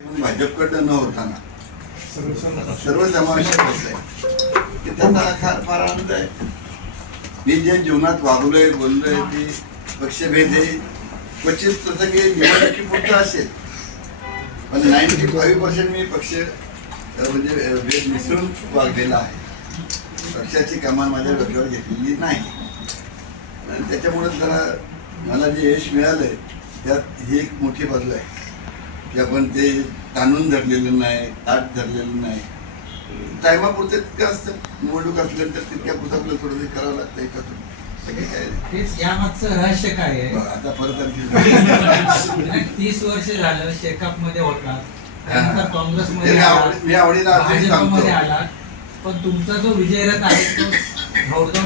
भाजपकडनं न होताना सर्वसमावेशक आहे की त्याचा फार आनंद आहे. मी जे जीवनात वागलोय बोललोय ते पक्षभेद हे क्वचित प्रसंगी निवडणुकीपुरतं असेल, पण 95% मी पक्ष म्हणजे भेद मिसळून वागलेला आहे. पक्षाची कमान माझ्या डोक्यावर घेतलेली नाही. त्याच्यामुळे जरा मला जे यश मिळालंय त्यात ही एक मोठी बाजू आहे की आपण ते ताणून धरलेलं नाही, ताट धरलेलं नाही. टायमापुरतं तितकं असतं, निवडणूक असल्यानंतर तितक्या पुरतं आपल्याला थोडं करावं लागतं. एकत्र यामागचं रहस्य काय आहे? आता परत आणखी 30 वर्ष झालं शेकाप मध्ये होता, त्यानंतर काँग्रेसमध्ये मी आवडीला भाजपमध्ये आला, पण तुमचा जो विजयरथ आहे तो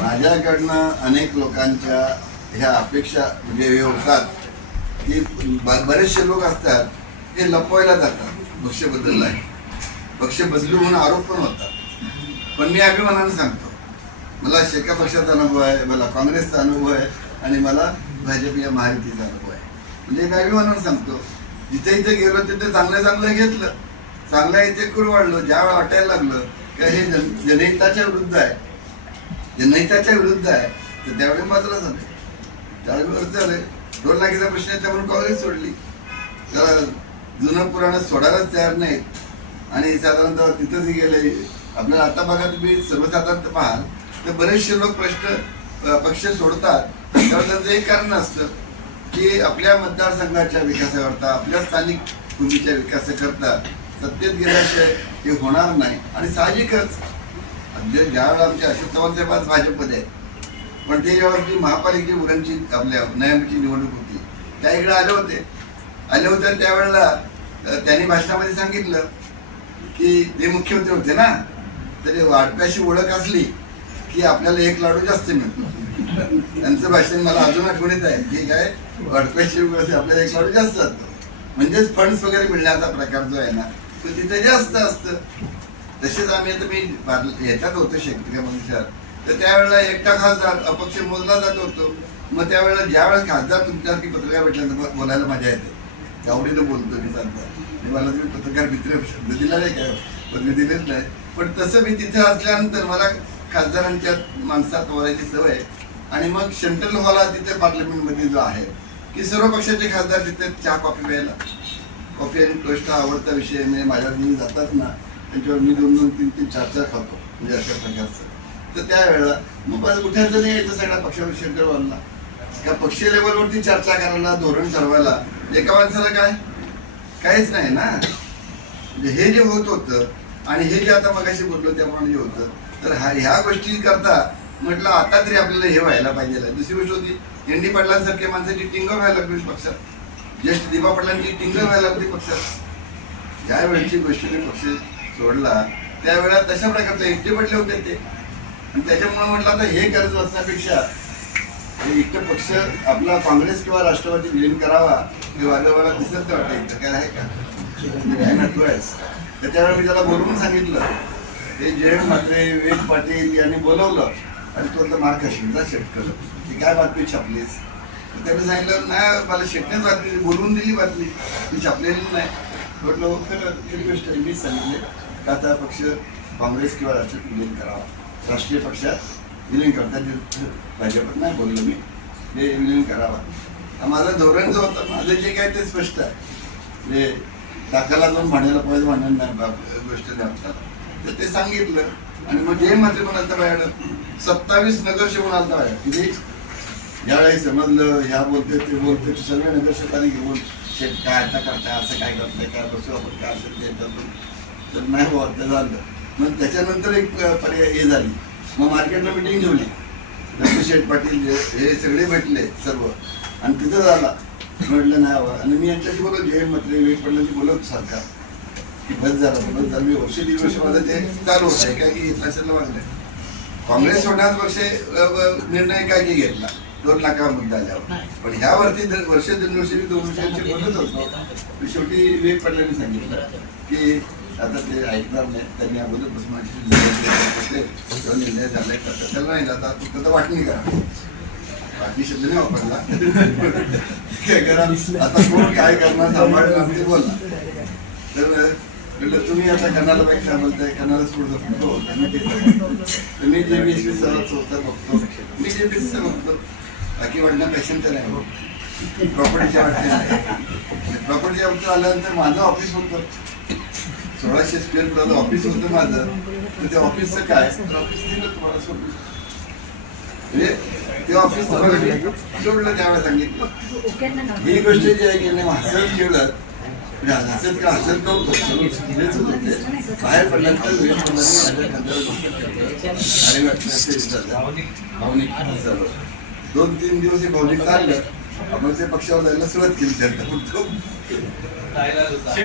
माझ्याकडनं अनेक लोकांच्या ह्या अपेक्षा म्हणजे हे होतात की बरेचसे लोक असतात ते लपवायला जातात. पक्ष बदलला आहे, पक्ष बदलू म्हणून आरोप पण होतात. पण मी अभिमानाने सांगतो, मला शेका पक्षाचा अनुभव आहे, मला काँग्रेसचा अनुभव आहे आणि मला भाजप या महायुतीचा अनुभव आहे. म्हणजे मी अभिमानाने सांगतो, जिथे इथे गेलो तिथे चांगलं घेतलं, चांगल्या इथे करू वाढलो. ज्यावेळेला वाटायला लागलं की हे जनहिताच्या विरुद्ध आहे, जनहिताच्या विरुद्ध आहे, तर त्यावेळी बाजूला झाले. त्यावेळी विरुद्ध झाले. 2 लाखाचा प्रश्न आहे त्यामुळे काँग्रेस सोडली. जरा जुनं पुराणं सोडायलाच तयार नाहीत आणि साधारणतः तिथंच गेले. आपल्याला आता बघा, तुम्ही सर्वसाधारण पाहाल तर बरेचसे लोक पक्ष सोडतात. त्यावर त्यांचं एक कारण असतं की आपल्या मतदारसंघाच्या विकासाकरता, आपल्या स्थानिक भूमीच्या विकासाकरता सत्तेत गेल्याशिवाय हे होणार नाही. आणि साहजिकच ज्यावेळेला आमचे अशोक चव्हाण साहेब आज भाजपमध्ये आहेत, पण ते जेव्हा महापालिकेची मुलांची आपल्या नयनची निवडणूक होती त्या इकडे आले होते. त्यावेळेला त्यांनी भाषणामध्ये सांगितलं की ते मुख्यमंत्री होते ना, तरी वाढप्याशी ओळख असली की आपल्याला 1 लाडू जास्त मिळतो. त्यांचं भाषण मला अजून आठवणीत आहे की काय, वाढप्याशी आपल्याला 1 लाडू जास्त जातो. म्हणजेच फंड्स वगैरे मिळण्याचा प्रकार जो आहे ना तो तिथे जास्त असतं. तसेच आम्ही आता मी ह्याच्यात होतो शेतकरी मनुष्यात, तर त्यावेळेला एकटा खासदार अपक्ष मोजला जात होतो. मग त्यावेळेला ज्यावेळेस खासदार तुमच्यासारखी पत्रकार भेटल्यानंतर बोलायला मजा येते. आवडीनं बोलतो मी सांगता. मला तुम्ही पत्रकार मित्र शब्द दिला नाही काय, पण मी दिलेच नाही. पण तसं मी तिथे असल्यानंतर मला खासदारांच्या माणसात बोलायची सवय. आणि मग सेंट्रल हॉल तिथे पार्लमेंटमध्ये जो आहे की सर्व पक्षाचे खासदार तिथे चहा कॉफी प्यायला, कॉफी आणि टोस्ट हा आवडता विषय. म्हणजे माझ्या मी जातात ना त्यांच्यावर मी 2-2, 3-3, 4-4 खातो, म्हणजे अशा प्रकारचं. तर त्यावेळेला मग उठायचं नाही यायचं सगळ्या पक्षावर सेंट्रल हॉलला का पक्षीय लेवलवरती चर्चा करायला, धोरण ठरवायला एका माणसाला काहीच नाही ना. म्हणजे हे जे होत होतं आणि हे जे आता मगाशी बोललो त्याप्रमाणे जे होतं, तर ह्या गोष्टी करता म्हटलं आता तरी आपल्याला हे व्हायला पाहिजे. दुसरी गोष्ट होती, एन डी पाटलांसारख्या माणसाची टिंगल व्हायला लागली पक्षात, ज्येष्ठ दिबा पाटलांची टिंगल व्हायला लागली पक्षात. ज्या वेळची गोष्टीने पक्ष सोडला त्यावेळेला तशा प्रकारचे एकटे पडले होते ते. आणि त्याच्यामुळे म्हटलं आता हे करत बसण्यापेक्षा एकटे पक्ष आपला काँग्रेस किंवा राष्ट्रवादी विलीन करावा हे वादवाला दिसत वाटतं. एकटं काय आहे का, काय नटलो आहेस. तर त्यावेळेला मी त्याला बोलवून सांगितलं, हे जयंत म्हात्रे, वेद पाटील यांनी बोलवलं आणि तो मार खाशीचा शेटकलं की काय बातमी छापलीस. तर त्याने सांगितलं नाही, मला शेटनेच बातमी बोलवून दिली, बातमी मी छापलेली नाही. म्हटलं खरं गोष्ट मीच सांगितले का आता पक्ष काँग्रेस किंवा राष्ट्रवादी विलीन करावा, राष्ट्रीय पक्षात विलीन करता. भाजपत नाही बोललो मी, हे विलीन करावा. माझं धोरण जो होतं, माझं जे काय ते स्पष्ट आहे. म्हणजे टाकाला जाऊन भांडायला पाहिजे, भांडण नाही गोष्ट नाही आपल्याला. तर ते सांगितलं. आणि मग जे मात्र म्हणाल बाहेर 27 नगरसेवक म्हणाल बाहेर किती ज्यावेळी समजलं ह्या बोलते ते बोलते, सर्व नगरसेवकांनी घेऊन शेत काय आता करताय, असं काय करताय, काय बसू आपण काय असेल ते तर नाही होत झालं. मग त्याच्यानंतर एक पर्याय हे झाली. मग मार्केटला मिटिंग ठेवली, शेठ पाटील हे सगळे भेटले सर्व आणि तिथं झाला. म्हटलं नाही हवं. आणि मी यांच्याशी बोलत जयंत म्हात्रे, वेग पडल्याची बोलत सारखा की बस झालं. मी वर्ष 1.5 वर्ष माझं ते चालू होत आहे काय की फॅशनला वागलंय. काँग्रेस सोडण्यात पक्ष निर्णय काय की घेतला 2 लाखावर मुद्दा आल्यावर. पण ह्यावरती वर्ष 2 वर्ष मी 2 वर्षांची बोलत होतो. शेवटी वेग पडल्याने सांगितलं की आता ते ऐकणार नाही. त्यांनी अगोदर निर्णय झालाय करता त्याला नाही जाता फक्त वाटणी करा. बाकी शब्द नाही वापरला. आता कोण काय करणार सांभाळणार ते बोलला. तर म्हटलं तुम्ही आता कणाला बाईक काय बोलताय, कणाला सोडत हो त्यांनी ते सांगितलं. तर मी जे बी होतं बघतो, मी जे बी बघतो, बाकी वाटणं पेशंटचं नाही, प्रॉपर्टीच्या वाटणे नाही. प्रॉपर्टीच्या बाबतीत आल्यानंतर माझं ऑफिस होतं, 1600 स्क्वेअर फुटाचं ऑफिस होतं माझं. तर त्या ऑफिसचं काय, तर ऑफिस दिलं तुम्हाला सोडून, म्हणजे ते ऑफिस तुम्हाला मी सोडलं त्यावेळेला सांगितलं. ही गोष्ट जी आहे की नाही हसत खेळत हसत का हसत नव्हतं, हेच होते. बाहेर पडल्यानंतर आणि भावनिक झालं. 2-3 दिवस हे भावनिक चाललं, मग ते पक्षावर जायला सुरुवात केली त्यांना.